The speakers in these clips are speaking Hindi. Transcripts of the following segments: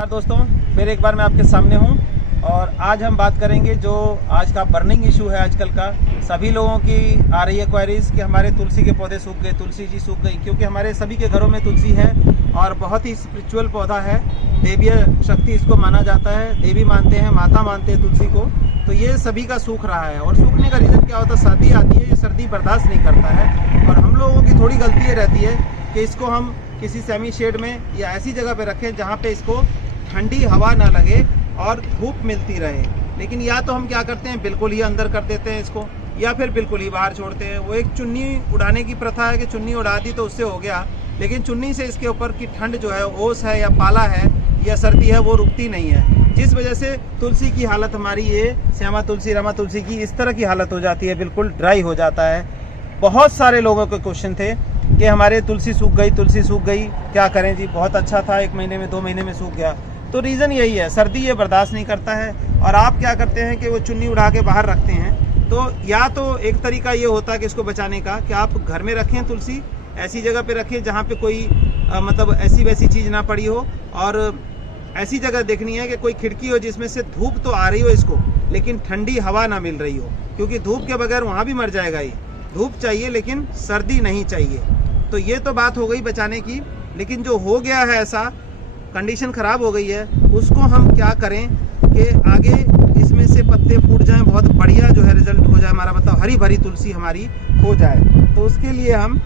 दोस्तों, फिर एक बार मैं आपके सामने हूं और आज हम बात करेंगे जो आज का बर्निंग इशू है आजकल का। सभी लोगों की आ रही है क्वेरीज कि हमारे तुलसी के पौधे सूख गए, तुलसी जी सूख गई, क्योंकि हमारे सभी के घरों में तुलसी है और बहुत ही स्पिरिचुअल पौधा है। देवीय शक्ति इसको माना जाता है, देवी मानते हैं, माता मानते हैं तुलसी को। तो ये सभी का सूख रहा है और सूखने का रीज़न क्या होता है? सर्दी आती है, ये सर्दी बर्दाश्त नहीं करता है और हम लोगों की थोड़ी गलती ये रहती है कि इसको हम किसी सेमी शेड में या ऐसी जगह पे रखें जहाँ पे इसको ठंडी हवा ना लगे और धूप मिलती रहे। लेकिन या तो हम क्या करते हैं, बिल्कुल ही अंदर कर देते हैं इसको, या फिर बिल्कुल ही बाहर छोड़ते हैं। वो एक चुन्नी उड़ाने की प्रथा है कि चुन्नी उड़ा दी तो उससे हो गया, लेकिन चुन्नी से इसके ऊपर की ठंड जो है, ओस है या पाला है या सर्दी है, वो रुकती नहीं है। जिस वजह से तुलसी की हालत हमारी, ये श्यामा तुलसी, रमा तुलसी की इस तरह की हालत हो जाती है, बिल्कुल ड्राई हो जाता है। बहुत सारे लोगों के क्वेश्चन थे कि हमारे तुलसी सूख गई, तुलसी सूख गई, क्या करें जी? बहुत अच्छा था, 1 महीने में 2 महीने में सूख गया। तो रीज़न यही है, सर्दी ये बर्दाश्त नहीं करता है। और आप क्या करते हैं कि वो चुन्नी उड़ा के बाहर रखते हैं। तो या तो एक तरीका ये होता है कि इसको बचाने का कि आप घर में रखें तुलसी, ऐसी जगह पे रखें जहाँ पे कोई मतलब ऐसी वैसी चीज़ ना पड़ी हो, और ऐसी जगह देखनी है कि कोई खिड़की हो जिसमें से धूप तो आ रही हो इसको, लेकिन ठंडी हवा ना मिल रही हो, क्योंकि धूप के बगैर वहाँ भी मर जाएगा ये। धूप चाहिए लेकिन सर्दी नहीं चाहिए। तो ये तो बात हो गई बचाने की। लेकिन जो हो गया है, ऐसा कंडीशन ख़राब हो गई है, उसको हम क्या करें कि आगे इसमें से पत्ते फूट जाएं, बहुत बढ़िया जो है रिजल्ट हो जाए हमारा, मतलब हरी भरी तुलसी हमारी हो जाए। तो उसके लिए हम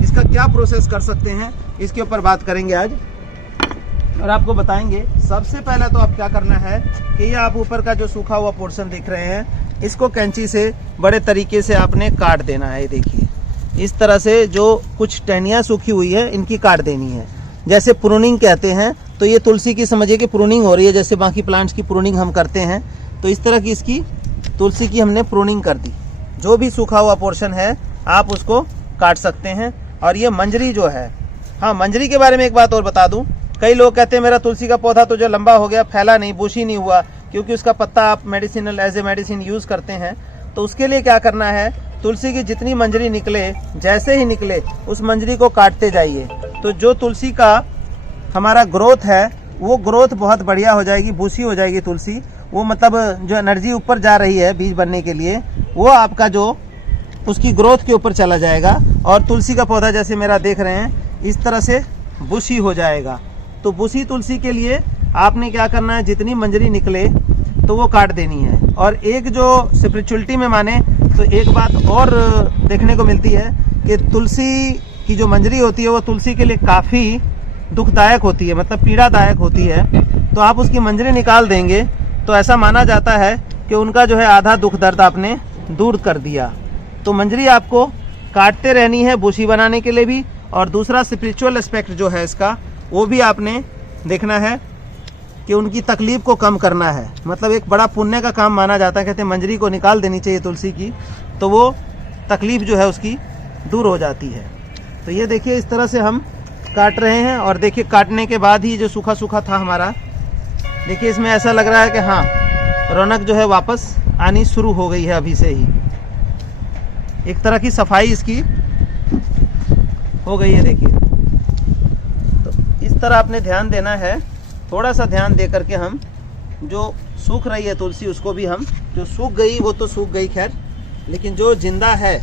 इसका क्या प्रोसेस कर सकते हैं, इसके ऊपर बात करेंगे आज और आपको बताएंगे। सबसे पहले तो आप क्या करना है कि ये आप ऊपर का जो सूखा हुआ पोर्शन देख रहे हैं, इसको कैंची से बड़े तरीके से आपने काट देना है। देखिए इस तरह से जो कुछ टहनियाँ सूखी हुई है, इनकी काट देनी है। जैसे प्रूनिंग कहते हैं, तो ये तुलसी की समझिए कि प्रूनिंग हो रही है, जैसे बाकी प्लांट्स की प्रूनिंग हम करते हैं। तो इस तरह की इसकी तुलसी की हमने प्रूनिंग कर दी। जो भी सूखा हुआ पोर्शन है आप उसको काट सकते हैं। और ये मंजरी जो है, हाँ, मंजरी के बारे में एक बात और बता दूं। कई लोग कहते हैं मेरा तुलसी का पौधा तो जो लंबा हो गया, फैला नहीं, बुशी नहीं हुआ, क्योंकि उसका पत्ता आप medicinal as a medicine use करते हैं। तो उसके लिए क्या करना है, तुलसी की जितनी मंजरी निकले, जैसे ही निकले उस मंजरी को काटते जाइए। तो जो तुलसी का हमारा ग्रोथ है, वो ग्रोथ बहुत बढ़िया हो जाएगी, बूसी हो जाएगी तुलसी। वो मतलब जो एनर्जी ऊपर जा रही है बीज बनने के लिए, वो आपका जो उसकी ग्रोथ के ऊपर चला जाएगा और तुलसी का पौधा जैसे मेरा देख रहे हैं इस तरह से बुशी हो जाएगा। तो बुशी तुलसी के लिए आपने क्या करना है, जितनी मंजरी निकले तो वो काट देनी है। और एक जो स्पिरिचुअलिटी में माने तो एक बात और देखने को मिलती है कि तुलसी की जो मंजरी होती है वो तुलसी के लिए काफ़ी दुखदायक होती है, मतलब पीड़ादायक होती है। तो आप उसकी मंजरी निकाल देंगे तो ऐसा माना जाता है कि उनका जो है आधा दुख दर्द आपने दूर कर दिया। तो मंजरी आपको काटते रहनी है बुशी बनाने के लिए भी। और दूसरा स्पिरिचुअल एस्पेक्ट जो है इसका, वो भी आपने देखना है कि उनकी तकलीफ को कम करना है। मतलब एक बड़ा पुण्य का काम माना जाता है। कहते हैं मंजरी को निकाल देनी चाहिए तुलसी की, तो वो तकलीफ जो है उसकी दूर हो जाती है। तो ये देखिए इस तरह से हम काट रहे हैं। और देखिए काटने के बाद ही जो सूखा सूखा था हमारा, देखिए इसमें ऐसा लग रहा है कि हाँ, रौनक जो है वापस आनी शुरू हो गई है। अभी से ही एक तरह की सफाई इसकी हो गई है। देखिए तो इस तरह आपने ध्यान देना है, थोड़ा सा ध्यान दे करके हम जो सूख रही है तुलसी उसको भी हम, जो सूख गई वो तो सूख गई खैर, लेकिन जो जिंदा है,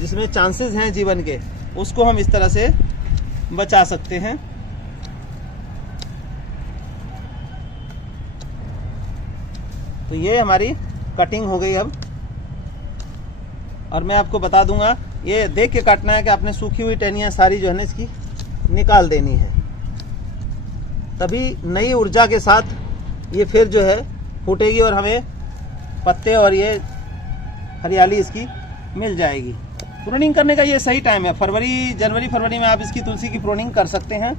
जिसमें चांसेस हैं जीवन के, उसको हम इस तरह से बचा सकते हैं। तो ये हमारी कटिंग हो गई अब। और मैं आपको बता दूंगा, ये देख के काटना है कि आपने सूखी हुई टहनियाँ सारी जो है ना इसकी निकाल देनी है, तभी नई ऊर्जा के साथ ये फिर जो है फूटेगी और हमें पत्ते और ये हरियाली इसकी मिल जाएगी। प्रूनिंग करने का ये सही टाइम है, जनवरी फरवरी में आप इसकी तुलसी की प्रूनिंग कर सकते हैं।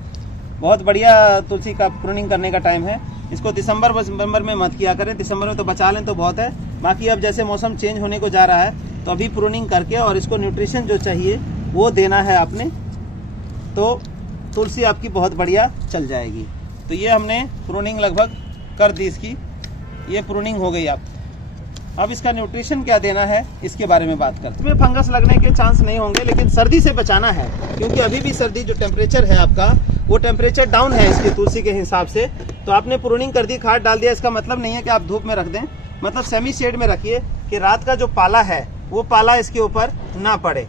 बहुत बढ़िया तुलसी का प्रूनिंग करने का टाइम है। इसको दिसंबर में मत किया करें, दिसंबर में तो बचा लें तो बहुत है। बाकी अब जैसे मौसम चेंज होने को जा रहा है तो अभी प्रूनिंग करके और इसको न्यूट्रिशन जो चाहिए वो देना है आपने, तो तुलसी आपकी बहुत बढ़िया चल जाएगी। तो ये हमने प्रूनिंग लगभग कर दी इसकी, ये प्रूनिंग हो गई। आप अब इसका न्यूट्रिशन क्या देना है इसके बारे में बात करते हैं। इसमें फंगस लगने के चांस नहीं होंगे, लेकिन सर्दी से बचाना है, क्योंकि अभी भी सर्दी जो टेम्परेचर है आपका वो टेम्परेचर डाउन है इसके तुलसी के हिसाब से, तो आपने प्रूनिंग कर दी, खाद डाल दिया, इसका मतलब नहीं है कि आप धूप में रख दें, मतलब सेमी शेड में रखिए कि रात का जो पाला है वो पाला इसके ऊपर ना पड़े,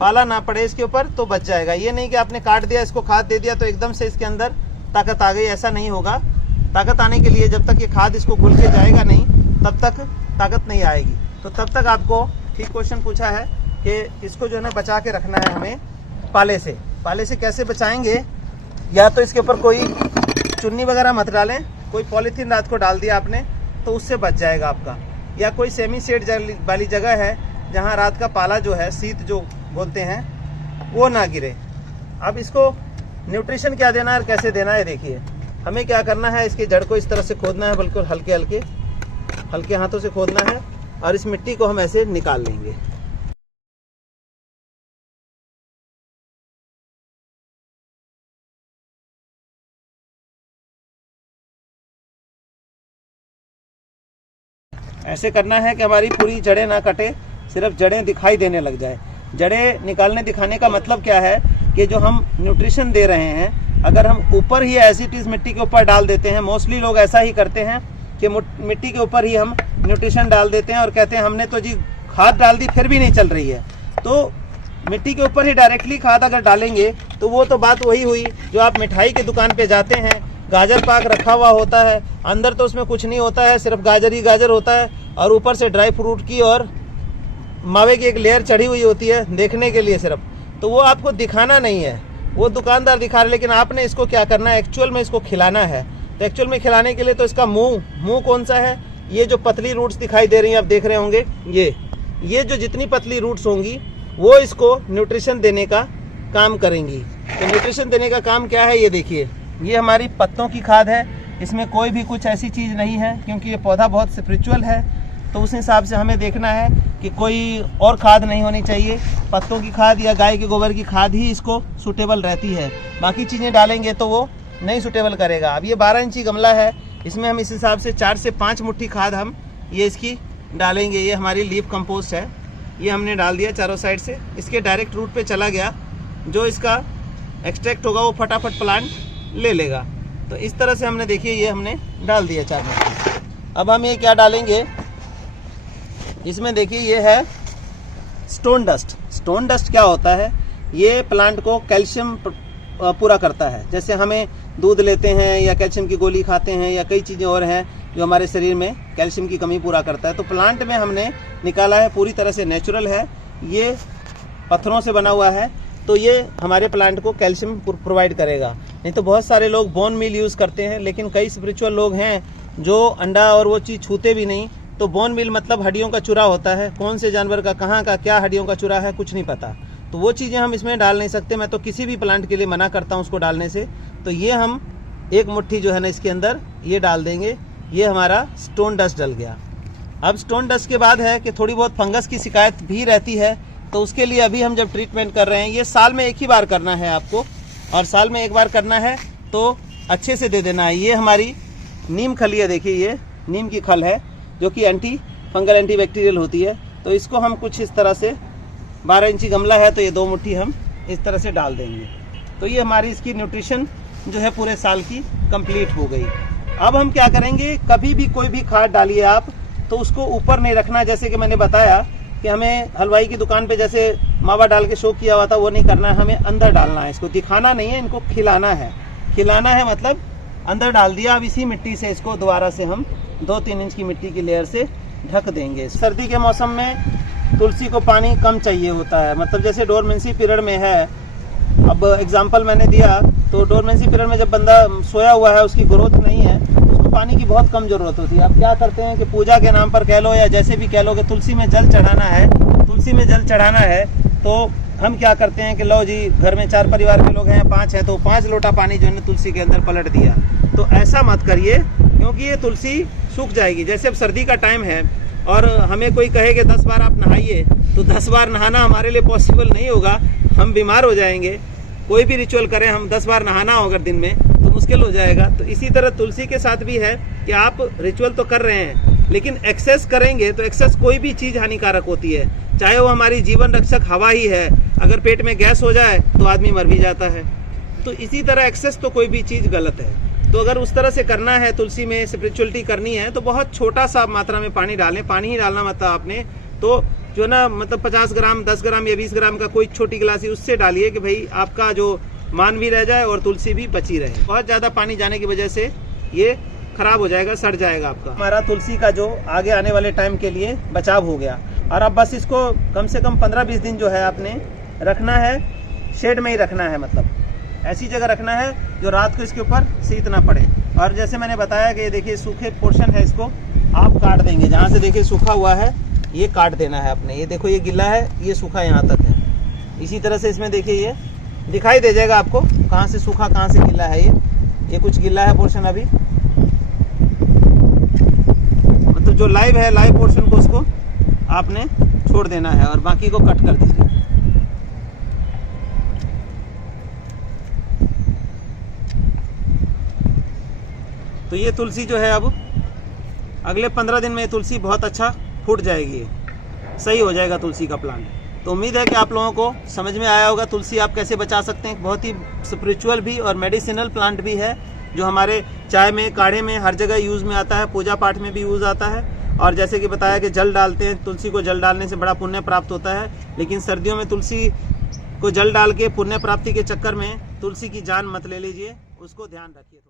पाला ना पड़े इसके ऊपर तो बच जाएगा। ये नहीं कि आपने काट दिया, इसको खाद दे दिया तो एकदम से इसके अंदर ताकत आ गई, ऐसा नहीं होगा। ताकत आने के लिए जब तक ये खाद इसको घुल के जाएगा नहीं तब तक ताकत नहीं आएगी। तो तब तक आपको ठीक क्वेश्चन पूछा है कि इसको जो है ना बचा के रखना है हमें पाले से। पाले से कैसे बचाएंगे? या तो इसके ऊपर कोई चुन्नी वगैरह मत डालें, कोई पॉलीथीन रात को डाल दिया आपने तो उससे बच जाएगा आपका, या कोई सेमी शेड वाली जगह है जहाँ रात का पाला जो है, शीत जो बोलते हैं, वो ना गिरे। अब इसको न्यूट्रिशन क्या देना है और कैसे देना है देखिए। हमें क्या करना है, इसकी जड़ को इस तरह से खोदना है, बिल्कुल हल्के हाथों से खोदना है और इस मिट्टी को हम ऐसे निकाल लेंगे। ऐसे करना है कि हमारी पूरी जड़ें ना कटे, सिर्फ जड़ें दिखाई देने लग जाए। जड़ें निकालने दिखाने का मतलब क्या है कि जो हम न्यूट्रिशन दे रहे हैं, अगर हम ऊपर ही एज इट इज मिट्टी के ऊपर डाल देते हैं, मोस्टली लोग ऐसा ही करते हैं कि मिट्टी के ऊपर ही हम न्यूट्रिशन डाल देते हैं और कहते हैं हमने तो जी खाद डाल दी फिर भी नहीं चल रही है। तो मिट्टी के ऊपर ही डायरेक्टली खाद अगर डालेंगे तो वो तो बात वही हुई जो आप मिठाई की दुकान पे जाते हैं, गाजर पाक रखा हुआ होता है, अंदर तो उसमें कुछ नहीं होता है, सिर्फ गाजर ही गाजर होता है और ऊपर से ड्राई फ्रूट की और मावे की एक लेयर चढ़ी हुई होती है देखने के लिए सिर्फ। तो वो आपको दिखाना नहीं है, वो दुकानदार दिखा रहे, लेकिन आपने इसको क्या करना है, एक्चुअल में इसको खिलाना है। तो एक्चुअल में खिलाने के लिए तो इसका मुंह कौन सा है, ये जो पतली रूट्स दिखाई दे रही हैं आप देख रहे होंगे, ये जो जितनी पतली रूट्स होंगी वो इसको न्यूट्रिशन देने का काम करेंगी। तो न्यूट्रिशन देने का काम क्या है, ये देखिए, ये हमारी पत्तों की खाद है, इसमें कोई भी कुछ ऐसी चीज़ नहीं है क्योंकि ये पौधा बहुत स्पिरिचुअल है। तो उस हिसाब से हमें देखना है कि कोई और खाद नहीं होनी चाहिए, पत्तों की खाद या गाय के गोबर की खाद ही इसको सूटेबल रहती है, बाकी चीज़ें डालेंगे तो वो नहीं सूटेबल करेगा। अब ये 12 इंची गमला है, इसमें हम इस हिसाब से 4 से 5 मुट्ठी खाद हम ये इसकी डालेंगे। ये हमारी लीफ कंपोस्ट है, ये हमने डाल दिया चारों साइड से, इसके डायरेक्ट रूट पे चला गया, जो इसका एक्सट्रैक्ट होगा वो फटाफट प्लांट ले लेगा। तो इस तरह से हमने देखिए ये हमने डाल दिया 4 मुट्ठी। अब हम ये क्या डालेंगे, इसमें देखिए ये है स्टोन डस्ट। स्टोन डस्ट क्या होता है, ये प्लांट को कैल्शियम पूरा करता है। जैसे हमें दूध लेते हैं या कैल्शियम की गोली खाते हैं या कई चीज़ें और हैं जो हमारे शरीर में कैल्शियम की कमी पूरा करता है, तो प्लांट में हमने निकाला है, पूरी तरह से नेचुरल है, ये पत्थरों से बना हुआ है, तो ये हमारे प्लांट को कैल्शियम प्रोवाइड करेगा। नहीं तो बहुत सारे लोग बोन मील यूज़ करते हैं, लेकिन कई स्पिरिचुअल लोग हैं जो अंडा और वो चीज़ छूते भी नहीं। तो बोन मील मतलब हड्डियों का चूरा होता है, कौन से जानवर का कहाँ का क्या हड्डियों का चूरा है कुछ नहीं पता, तो वो चीज़ें हम इसमें डाल नहीं सकते। मैं तो किसी भी प्लांट के लिए मना करता हूँ उसको डालने से। तो ये हम 1 मुट्ठी जो है ना इसके अंदर ये डाल देंगे, ये हमारा स्टोन डस्ट डल गया। अब स्टोन डस्ट के बाद है कि थोड़ी बहुत फंगस की शिकायत भी रहती है, तो उसके लिए अभी हम जब ट्रीटमेंट कर रहे हैं, ये साल में 1 ही बार करना है आपको, और साल में 1 बार करना है तो अच्छे से दे देना है। ये हमारी नीम खली है, देखिए ये नीम की खल है जो कि एंटी फंगल एंटी बैक्टीरियल होती है। तो इसको हम कुछ इस तरह से 12 इंची गमला है तो ये 2 मुट्ठी हम इस तरह से डाल देंगे। तो ये हमारी इसकी न्यूट्रिशन जो है पूरे साल की कंप्लीट हो गई। अब हम क्या करेंगे, कभी भी कोई भी खाद डालिए आप तो उसको ऊपर नहीं रखना। जैसे कि मैंने बताया कि हमें हलवाई की दुकान पे जैसे मावा डाल के शो किया हुआ था, वो नहीं करना है, हमें अंदर डालना है। इसको दिखाना नहीं है, इनको खिलाना है। खिलाना है मतलब अंदर डाल दिया। अब इसी मिट्टी से इसको दोबारा से हम 2-3 इंच की मिट्टी की लेयर से ढक देंगे। सर्दी के मौसम में तुलसी को पानी कम चाहिए होता है, मतलब जैसे डोरमेंसी पीरियड में है। अब एग्जांपल मैंने दिया, तो डोरमेंसी पीरियड में जब बंदा सोया हुआ है, उसकी ग्रोथ नहीं है, उसको पानी की बहुत कम ज़रूरत होती है। अब क्या करते हैं कि पूजा के नाम पर कह लो या जैसे भी कह लो कि तुलसी में जल चढ़ाना है, तुलसी में जल चढ़ाना है, तो हम क्या करते हैं कि लो जी घर में 4 परिवार के लोग हैं, 5 हैं, तो 5 लोटा पानी जो है ना तुलसी के अंदर पलट दिया। तो ऐसा मत करिए, क्योंकि ये तुलसी सूख जाएगी। जैसे अब सर्दी का टाइम है और हमें कोई कहे कि 10 बार आप नहाइए, तो 10 बार नहाना हमारे लिए पॉसिबल नहीं होगा, हम बीमार हो जाएंगे। कोई भी रिचुअल करें, हम 10 बार नहाना हो अगर दिन में तो मुश्किल हो जाएगा। तो इसी तरह तुलसी के साथ भी है कि आप रिचुअल तो कर रहे हैं, लेकिन एक्सेस करेंगे तो एक्सेस कोई भी चीज़ हानिकारक होती है, चाहे वो हमारी जीवन रक्षक हवा ही है। अगर पेट में गैस हो जाए तो आदमी मर भी जाता है। तो इसी तरह एक्सेस तो कोई भी चीज़ गलत है। तो अगर उस तरह से करना है, तुलसी में स्पिरिचुअलिटी करनी है, तो बहुत छोटा सा मात्रा में पानी डालें। पानी ही डालना मतलब आपने तो जो ना मतलब 50 ग्राम 10 ग्राम या 20 ग्राम का कोई छोटी गिलासी उससे डालिए कि भाई आपका जो मान भी रह जाए और तुलसी भी बची रहे। बहुत ज़्यादा पानी जाने की वजह से ये खराब हो जाएगा, सड़ जाएगा आपका। हमारा तुलसी का जो आगे आने वाले टाइम के लिए बचाव हो गया। और अब बस इसको कम से कम 15-20 दिन जो है आपने रखना है, शेड में ही रखना है, मतलब ऐसी जगह रखना है जो रात को इसके ऊपर शीत ना पड़े। और जैसे मैंने बताया कि देखिए सूखे पोर्शन है, इसको आप काट देंगे। जहाँ से देखिए सूखा हुआ है ये काट देना है अपने। ये देखो ये गिला है, ये सूखा यहाँ तक है। इसी तरह से इसमें देखिए ये दिखाई दे जाएगा आपको कहाँ से सूखा कहाँ से गिला है। ये कुछ गिला है पोर्शन अभी, मतलब जो लाइव है, लाइव पोर्शन को उसको आपने छोड़ देना है और बाकी को कट कर दीजिए। तो ये तुलसी जो है अब अगले 15 दिन में तुलसी बहुत अच्छा फूट जाएगी, सही हो जाएगा तुलसी का प्लांट। तो उम्मीद है कि आप लोगों को समझ में आया होगा तुलसी आप कैसे बचा सकते हैं। बहुत ही स्पिरिचुअल भी और मेडिसिनल प्लांट भी है, जो हमारे चाय में, काढ़े में, हर जगह यूज़ में आता है। पूजा पाठ में भी यूज़ आता है। और जैसे कि बताया कि जल डालते हैं, तुलसी को जल डालने से बड़ा पुण्य प्राप्त होता है। लेकिन सर्दियों में तुलसी को जल डाल के पुण्य प्राप्ति के चक्कर में तुलसी की जान मत ले लीजिए, उसको ध्यान रखिए।